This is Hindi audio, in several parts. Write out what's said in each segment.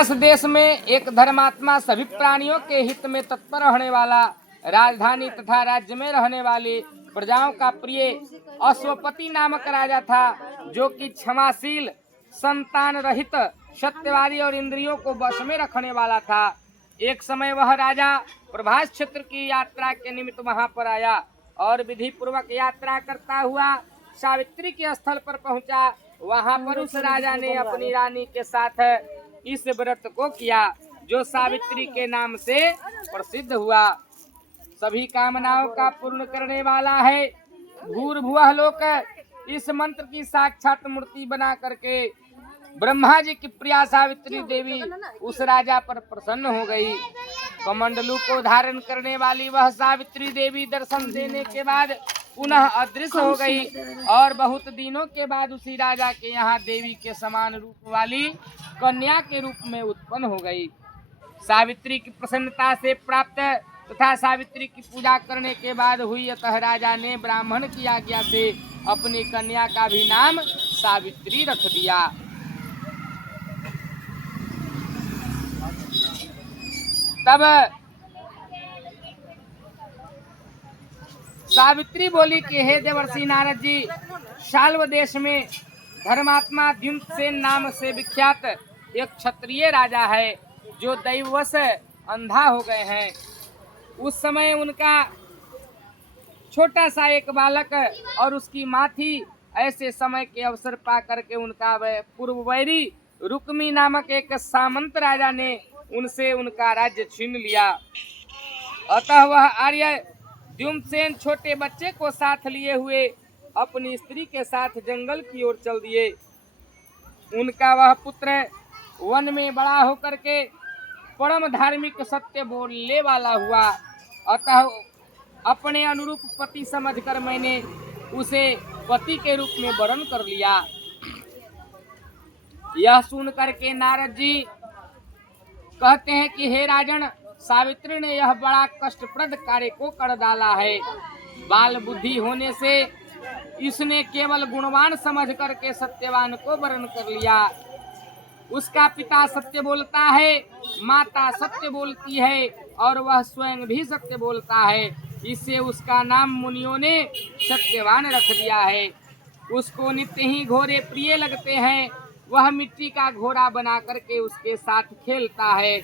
इस देश में एक धर्मात्मा सभी प्राणियों के हित में तत्पर रहने वाला, राजधानी तथा राज्य में रहने वाली प्रजाओं का प्रिय अश्वपति नामक राजा था, जो कि क्षमाशील, संतान रहित, सत्यवादी और इंद्रियों को वश में रखने वाला था। एक समय वह राजा प्रभास क्षेत्र की यात्रा के निमित्त वहां पर आया और विधि पूर्वक यात्रा करता हुआ सावित्री के स्थल पर पहुंचा। वहां पर उस राजा ने अपनी रानी के साथ इस व्रत को किया, जो सावित्री के नाम से प्रसिद्ध हुआ। सभी कामनाओं का पूर्ण करने वाला है। भूर्भुवः लोक इस मंत्र की साक्षात मूर्ति बना करके ब्रह्मा जी की प्रिया सावित्री देवी उस राजा पर प्रसन्न हो गई। कमंडलू को धारण करने वाली वह सावित्री देवी दर्शन देने के बाद पुनः अदृश्य हो गई और बहुत दिनों के बाद उसी राजा के यहाँ देवी के समान रूप वाली कन्या के रूप में उत्पन्न हो गई। सावित्री की प्रसन्नता से प्राप्त तथा सावित्री की पूजा करने के बाद हुई, अतः राजा ने ब्राह्मण की आज्ञा से अपनी कन्या का भी नाम सावित्री रख दिया। तब सावित्री बोली कि हे देवर्षि नारद जी, शाल्व देश में धर्मात्मा द्युम्नसेन नाम से विख्यात एक क्षत्रिय राजा है, जो दैववश अंधा हो गए हैं। उस समय उनका छोटा सा एक बालक और उसकी माँ थी। ऐसे समय के अवसर पा करके उनका पूर्ववैरी रुक्मी नामक एक सामंत राजा ने उनसे उनका राज्य छीन लिया। अतः वह आर्य द्युम्नसेन छोटे बच्चे को साथ लिए हुए अपनी स्त्री के साथ जंगल की ओर चल दिए। उनका वह पुत्र वन में बड़ा होकर के परम धार्मिक सत्य बोलने वाला हुआ। अतः अपने अनुरूप पति समझकर मैंने उसे पति के रूप में वरण कर लिया। यह सुन करके नारद जी कहते हैं कि हे राजन, सावित्री ने यह बड़ा कष्टप्रद कार्य को कर डाला है। बाल बुद्धि होने से इसने केवल गुणवान समझ करके सत्यवान को वरण कर लिया। उसका पिता सत्य बोलता है, माता सत्य बोलती है और वह स्वयं भी सत्य बोलता है। इससे उसका नाम मुनियों ने सत्यवान रख दिया है। उसको नित्य ही घोड़े प्रिय लगते हैं। वह मिट्टी का घोड़ा बना करके उसके साथ खेलता है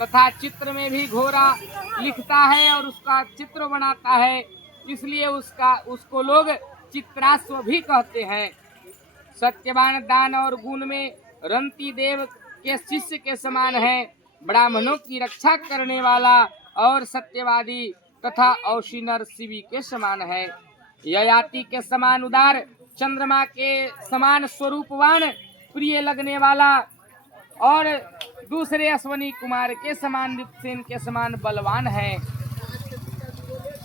तथा चित्र में भी घोड़ा लिखता है और उसका चित्र बनाता है, इसलिए उसको लोग चित्राश्व भी कहते हैं। सत्यवान दान और गुण में रंती देव के शिष्य के समान है। ब्राह्मणों की रक्षा करने वाला और सत्यवादी तथा औशीनर शिवी के समान है। ययाति के समान उदार, चंद्रमा के समान स्वरूपवान, प्रिय लगने वाला और दूसरे अश्वनी कुमार के समान द्युम्नसेन के समान बलवान है।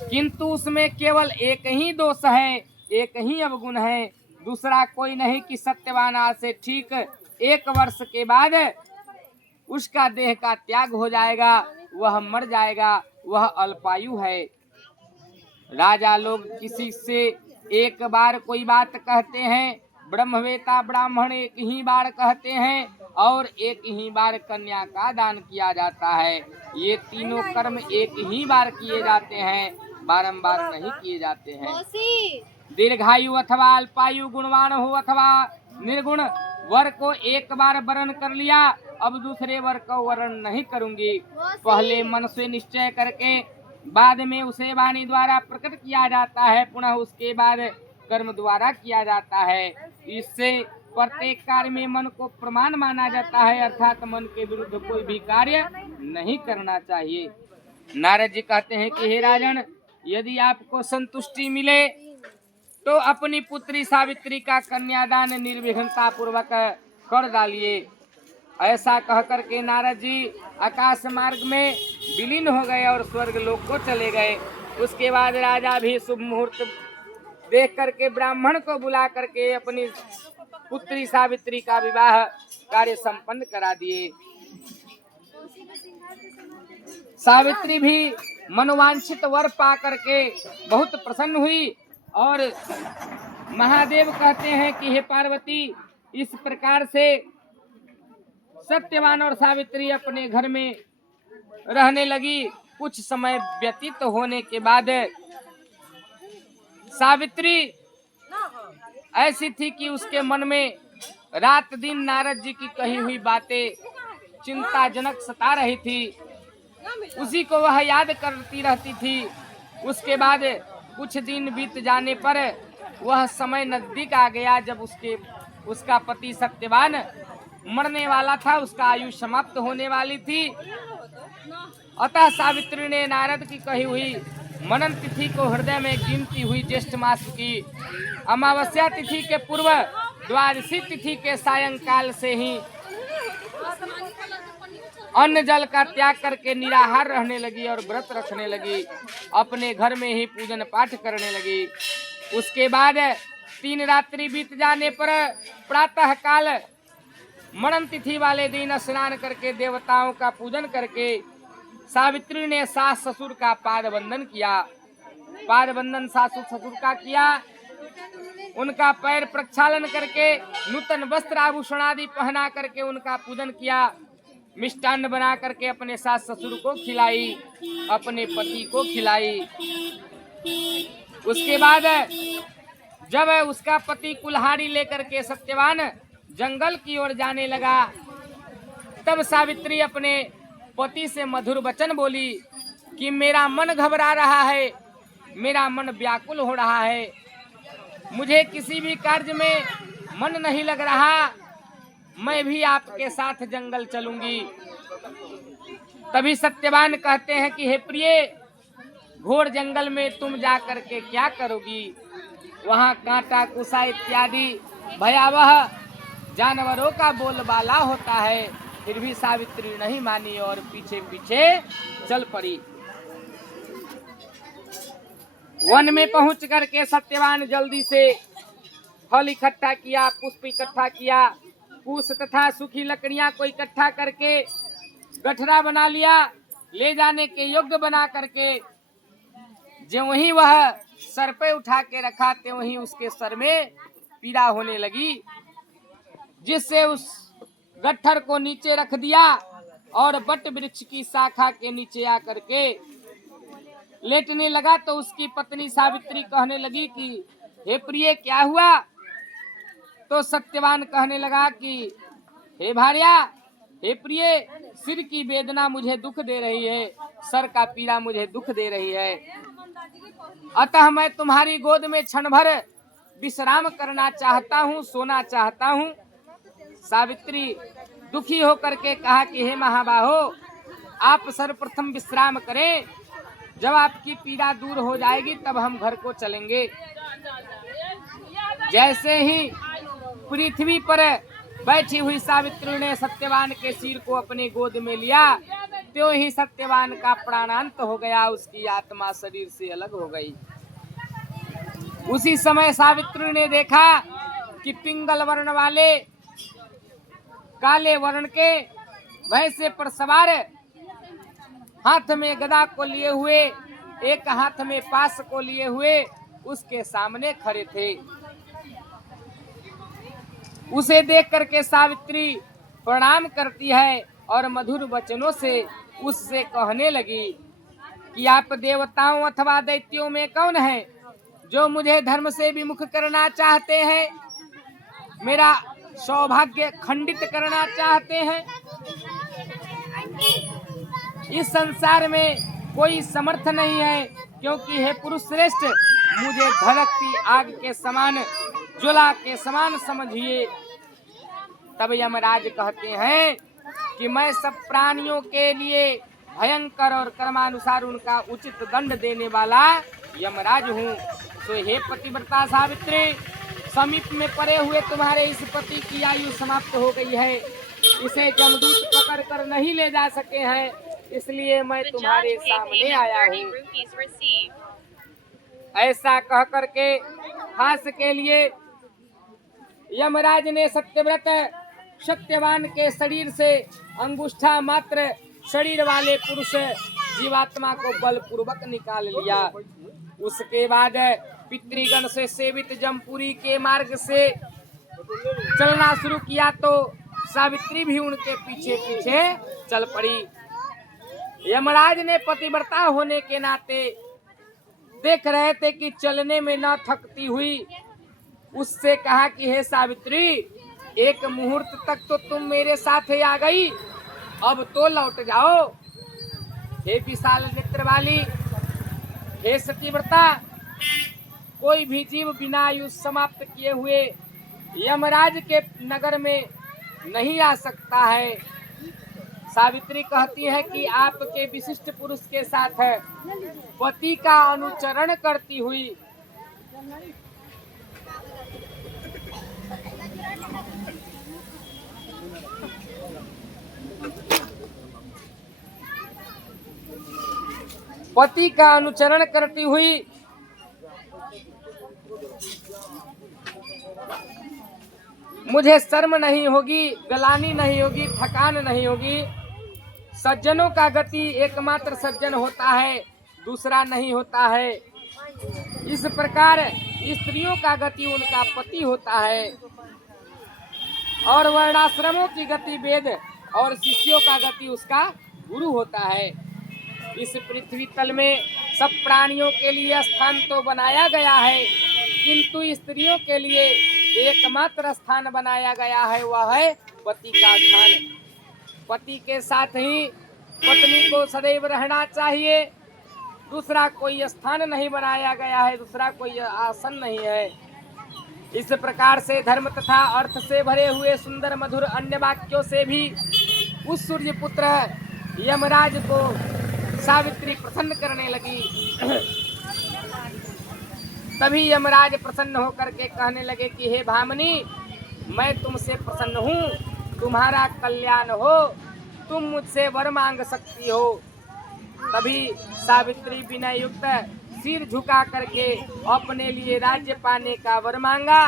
किंतु उसमें केवल एक ही दोष है, एक ही अवगुण है, दूसरा कोई नहीं कि सत्यवान आज से ठीक 1 वर्ष के बाद उसका देह का त्याग हो जाएगा, वह मर जाएगा, वह अल्पायु है। राजा लोग किसी से एक बार कोई बात कहते हैं, ब्रह्मवेता ब्राह्मण एक ही बार कहते हैं और एक ही बार कन्या का दान किया जाता है। ये तीनों कर्म एक ही बार किए जाते हैं, बारंबार नहीं किए जाते हैं। दीर्घायु अथवा अल्पायु, गुणवान हो अथवा निर्गुण, वर को एक बार वरण कर लिया, अब दूसरे वर को वरण नहीं करूंगी। पहले मन से निश्चय करके बाद में उसे वाणी द्वारा प्रकट किया जाता है, पुनः उसके बाद कर्म द्वारा किया जाता है। इससे प्रत्येक कार्य में मन को प्रमाण माना जाता है, अर्थात मन के विरुद्ध कोई भी कार्य नहीं करना चाहिए। नारद जी कहते हैं कि हे राजन, यदि आपको संतुष्टि मिले तो अपनी पुत्री सावित्री का कन्यादान निर्विघ्नता पूर्वक कर डालिए। ऐसा कहकर के नारद जी आकाश मार्ग में विलीन हो गए और स्वर्ग लोक को चले गए। उसके बाद राजा भी शुभ मुहूर्त देख करके ब्राह्मण को बुला करके अपनी पुत्री सावित्री का विवाह कार्य संपन्न करा दिए। सावित्री भी मनोवांछित वर पा करके बहुत प्रसन्न हुई और महादेव कहते हैं कि हे पार्वती, इस प्रकार से सत्यवान और सावित्री अपने घर में रहने लगी। कुछ समय व्यतीत होने के बाद सावित्री ऐसी थी कि उसके मन में रात दिन नारद जी की कही हुई बातें चिंताजनक सता रही थी। उसी को वह याद करती रहती थी। उसके बाद कुछ दिन बीत जाने पर वह समय नजदीक आ गया जब उसका पति सत्यवान मरने वाला था, उसका आयु समाप्त होने वाली थी। अतः सावित्री ने नारद की कही हुई मनन तिथि को हृदय में गिनती हुई ज्येष्ठ मास की अमावस्या तिथि के पूर्व द्वादशी तिथि के सायंकाल से ही अन्न जल का त्याग करके निराहार रहने लगी और व्रत रखने लगी। अपने घर में ही पूजन पाठ करने लगी। उसके बाद 3 रात्रि बीत जाने पर प्रातः काल मरण तिथि वाले दिन स्नान करके देवताओं का पूजन करके सावित्री ने सास ससुर का पाद बंदन किया। पाद बंदन सास ससुर का किया। उनका पैर प्रक्षालन करके नूतन वस्त्र आभूषण आदि पहना करके उनका पूजन किया। मिष्टान्न बना करके अपने सास ससुर को खिलाई, अपने पति को खिलाई। उसके बाद जब उसका पति कुल्हाड़ी लेकर के सत्यवान जंगल की ओर जाने लगा, तब सावित्री अपने पति से मधुर वचन बोली कि मेरा मन घबरा रहा है, मेरा मन व्याकुल हो रहा है, मुझे किसी भी कार्य में मन नहीं लग रहा, मैं भी आपके साथ जंगल चलूंगी। तभी सत्यवान कहते हैं कि हे प्रिय, घोर जंगल में तुम जा करके क्या करोगी? वहाँ कांटा कुसा इत्यादि भयावह जानवरों का बोलबाला होता है। फिर भी सावित्री नहीं मानी और पीछे पीछे चल पड़ी। वन में पहुंच करके सत्यवान जल्दी से फल इकट्ठा किया, पुष्प इकट्ठा किया, कुश तथा सूखी लकड़ियां को इकट्ठा करके गठरा बना लिया। ले जाने के योग्य बना करके जो वहीं वह सर पे उठा के रखा थे, वहीं उसके सर में पीड़ा होने लगी, जिससे उस गट्ठर को नीचे रख दिया और बट वृक्ष की शाखा के नीचे आकर के लेटने लगा। तो उसकी पत्नी सावित्री कहने लगी कि हे प्रिय, क्या हुआ? तो सत्यवान कहने लगा कि हे भार्या, हे प्रिय, सिर की वेदना मुझे दुख दे रही है, सर का पीड़ा मुझे दुख दे रही है, अतः मैं तुम्हारी गोद में क्षण भर विश्राम करना चाहता हूँ, सोना चाहता हूँ। सावित्री दुखी होकर के कहा कि हे महाबाहो, आप सर्वप्रथम विश्राम करें, जब आपकी पीड़ा दूर हो जाएगी तब हम घर को चलेंगे। जैसे ही पृथ्वी पर बैठी हुई सावित्री ने सत्यवान के सिर को अपने गोद में लिया, त्यों ही सत्यवान का प्राणांत हो गया, उसकी आत्मा शरीर से अलग हो गई। उसी समय सावित्री ने देखा कि पिंगल वर्ण वाले काले वर्ण के भैंसे पर सवार हाथ में गदा को लिए हुए, एक हाथ में पास को लिए हुए उसके सामने खड़े थे। उसे देख करके सावित्री प्रणाम करती है और मधुर वचनों से उससे कहने लगी कि आप देवताओं अथवा दैत्यों में कौन है जो मुझे धर्म से विमुख करना चाहते हैं, मेरा सौभाग्य खंडित करना चाहते हैं? इस संसार में कोई समर्थ नहीं है, क्योंकि हे पुरुष श्रेष्ठ, मुझे धड़कती आग के समान, ज्वाला के समान समझिए। तब यमराज कहते हैं कि मैं सब प्राणियों के लिए भयंकर और कर्मानुसार उनका उचित दंड देने वाला यमराज हूँ। तो हे पतिव्रता सावित्री, समीप में पड़े हुए तुम्हारे इस पति की आयु समाप्त हो गई है, इसे जमदूत पकड़ कर नहीं ले जा सके हैं, इसलिए मैं तुम्हारे सामने आया हूँ। ऐसा कह करके हास के लिए यमराज ने सत्यव्रत सत्यवान के शरीर से अंगुष्ठा मात्र शरीर वाले पुरुष जीवात्मा को बलपूर्वक निकाल लिया। उसके बाद पितृगण से सेवित जमपुरी के मार्ग से चलना शुरू किया। तो सावित्री भी उनके पीछे पीछे चल पड़ी। यमराज ने पतिव्रता होने के नाते देख रहे थे कि चलने में न थकती हुई, उससे कहा कि हे सावित्री, एक मुहूर्त तक तो तुम मेरे साथ ही आ गई, अब तो लौट जाओ। हे विशाल नेत्र वाली, हे सतीव्रता, कोई भी जीव बिना आयु समाप्त किए हुए यमराज के नगर में नहीं आ सकता है। सावित्री कहती है कि आपके विशिष्ट पुरुष के साथ है पति का अनुचरण करती हुई मुझे शर्म नहीं होगी, गलानी नहीं होगी, थकान नहीं होगी। सज्जनों का गति एकमात्र सज्जन होता है, दूसरा नहीं होता है। इस प्रकार स्त्रियों का गति उनका पति होता है और वर्णाश्रमों की गति वेद और शिष्यों का गति उसका गुरु होता है। इस पृथ्वी तल में सब प्राणियों के लिए स्थान तो बनाया गया है, किंतु स्त्रियों के लिए एकमात्र स्थान बनाया गया है, वह है पति का स्थान। पति के साथ ही पत्नी को सदैव रहना चाहिए, दूसरा कोई स्थान नहीं बनाया गया है, दूसरा कोई आसन नहीं है। इस प्रकार से धर्म तथा अर्थ से भरे हुए सुंदर मधुर अन्य वाक्यों से भी उस सूर्य पुत्र यमराज को सावित्री प्रसन्न करने लगी। तभी यमराज प्रसन्न होकर के कहने लगे कि हे भामिनी, मैं तुमसे प्रसन्न हूँ, तुम्हारा कल्याण हो, तुम मुझसे वर मांग सकती हो। तभी सावित्री विनय युक्त सिर झुका करके अपने लिए राज्य पाने का वर मांगा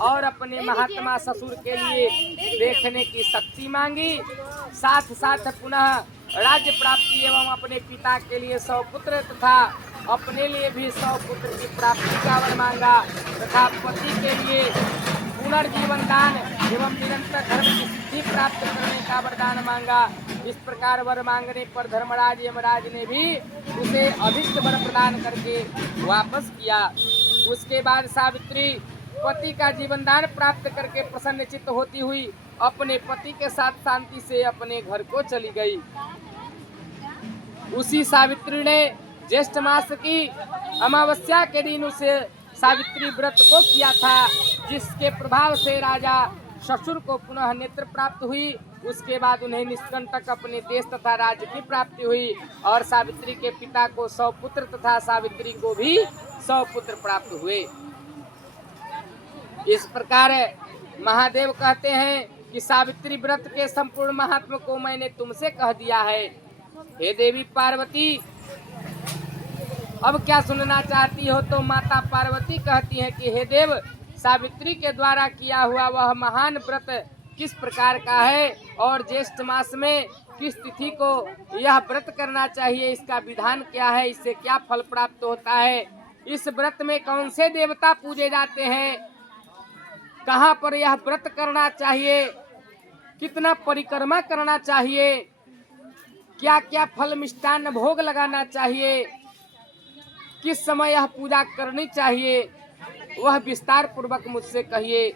और अपने महात्मा ससुर के लिए देखने की शक्ति मांगी। साथ साथ पुनः राज्य प्राप्ति एवं अपने पिता के लिए 100 पुत्र तथा अपने लिए भी 100 पुत्र की प्राप्ति का वर मांगा तथा पति के लिए पुनर्जीवन दान एवं निरंतर धर्म की सिद्धि प्राप्त करने का वरदान मांगा। इस प्रकार वर मांगने पर धर्मराज यमराज ने भी उसे अभिष्ट वर प्रदान करके वापस किया। उसके बाद सावित्री पति का जीवन दान प्राप्त करके प्रसन्नचित्त होती हुई अपने पति के साथ शांति से अपने घर को चली गई। उसी सावित्री ने ज्येष्ठ मास की अमावस्या के दिन उसे सावित्री व्रत को किया था, जिसके प्रभाव से राजा ससुर को पुनः नेत्र प्राप्त हुई। उसके बाद उन्हें निष्कंटक अपने देश तथा राज्य की प्राप्ति हुई और सावित्री के पिता को 100 पुत्र तथा सावित्री को भी 100 पुत्र प्राप्त हुए। इस प्रकार महादेव कहते हैं कि सावित्री व्रत के संपूर्ण महात्म को मैंने तुमसे कह दिया है। हे देवी पार्वती, अब क्या सुनना चाहती हो? तो माता पार्वती कहती है कि हे देव, सावित्री के द्वारा किया हुआ वह महान व्रत किस प्रकार का है और ज्येष्ठ मास में किस तिथि को यह व्रत करना चाहिए, इसका विधान क्या है, इससे क्या फल प्राप्त होता है, इस व्रत में कौन से देवता पूजे जाते हैं, कहाँ पर यह व्रत करना चाहिए, कितना परिक्रमा करना चाहिए, क्या क्या फल मिष्टान्न भोग लगाना चाहिए, किस समय यह पूजा करनी चाहिए, वह विस्तार पूर्वक मुझसे कहिए।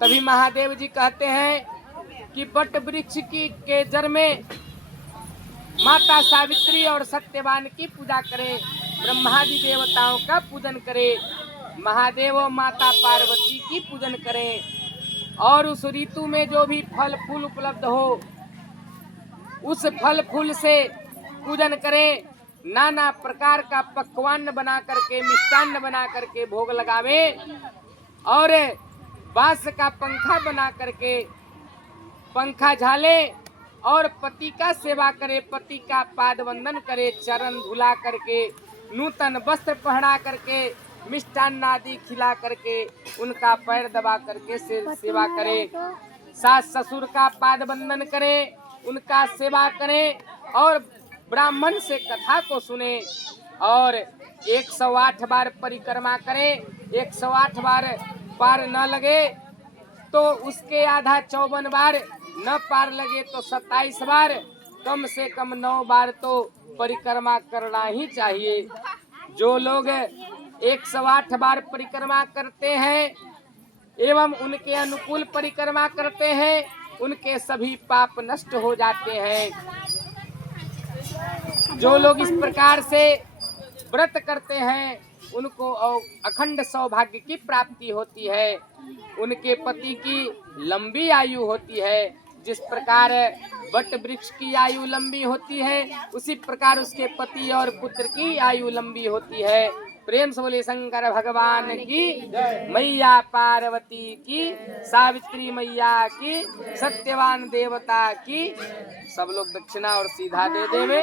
तभी महादेव जी कहते हैं कि वट वृक्ष की के जड़ में माता सावित्री और सत्यवान की पूजा करें, ब्रह्मादि देवताओं का पूजन करें, महादेव और माता पार्वती की पूजन करें और उस ऋतु में जो भी फल फूल उपलब्ध हो उस फल फूल से पूजन करें। नाना प्रकार का पकवान बना करके मिष्टान्न बना करके भोग लगावे और बांस का पंखा बना करके पंखा झाले और पति का सेवा करे, पति का पाद वंदन करे, चरण धुला करके नूतन वस्त्र पहना करके मिष्टान्न आदि खिला करके उनका पैर दबा करके सेवा करे, सास ससुर का पाद वंदन करे, उनका सेवा करे और ब्राह्मण से कथा को सुने और 108 बार परिक्रमा करे, 108 बार पार न लगे तो उसके आधा 54 बार, न पार लगे तो 27 बार, कम से कम 9 बार तो परिक्रमा करना ही चाहिए। जो लोग 108 बार परिक्रमा करते हैं एवं उनके अनुकूल परिक्रमा करते हैं, उनके सभी पाप नष्ट हो जाते हैं। जो लोग इस प्रकार से व्रत करते हैं उनको अखंड सौभाग्य की प्राप्ति होती है, उनके पति की लंबी आयु होती है। जिस प्रकार वट वृक्ष की आयु लंबी होती है, उसी प्रकार उसके पति और पुत्र की आयु लंबी होती है। प्रेम से बोले शंकर भगवान की, मैया पार्वती की, सावित्री मैया की, सत्यवान देवता की। सब लोग दक्षिणा और सीधा दे देवे।